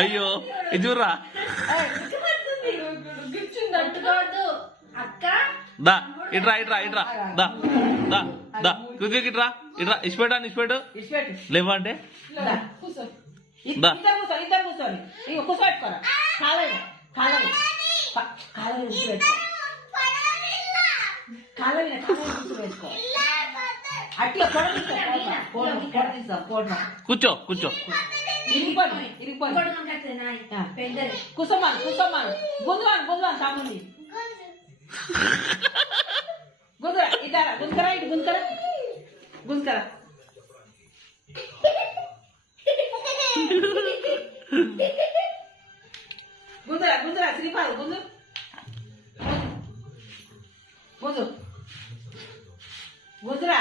అయ్యో ఇది చూడరా దా ఇట్రా ఇట్రా ఇట్రా దా దా దా క్రికెట్ ఇట్రా ఇట్రా ఇచ్చిపెట్టా ఇచ్చిపెట్టు లేవా అంటే దా కూర్చోబెట్టుకోరా కాలేదు కాలేదు కాలేదు కాలేదు కూర్చోబెట్టుకో అట్లా కూర్చో కూర్చో కూర్చోమాను కూర్చోమాను గుంజువాను తమ్ముంది గుంజరా ఇదారా గుంజరా ఇటు గుంజరా గుంజరా గుంజరా గుంజరా శ్రీపాల్ గుంజు గుంజు గుంజరా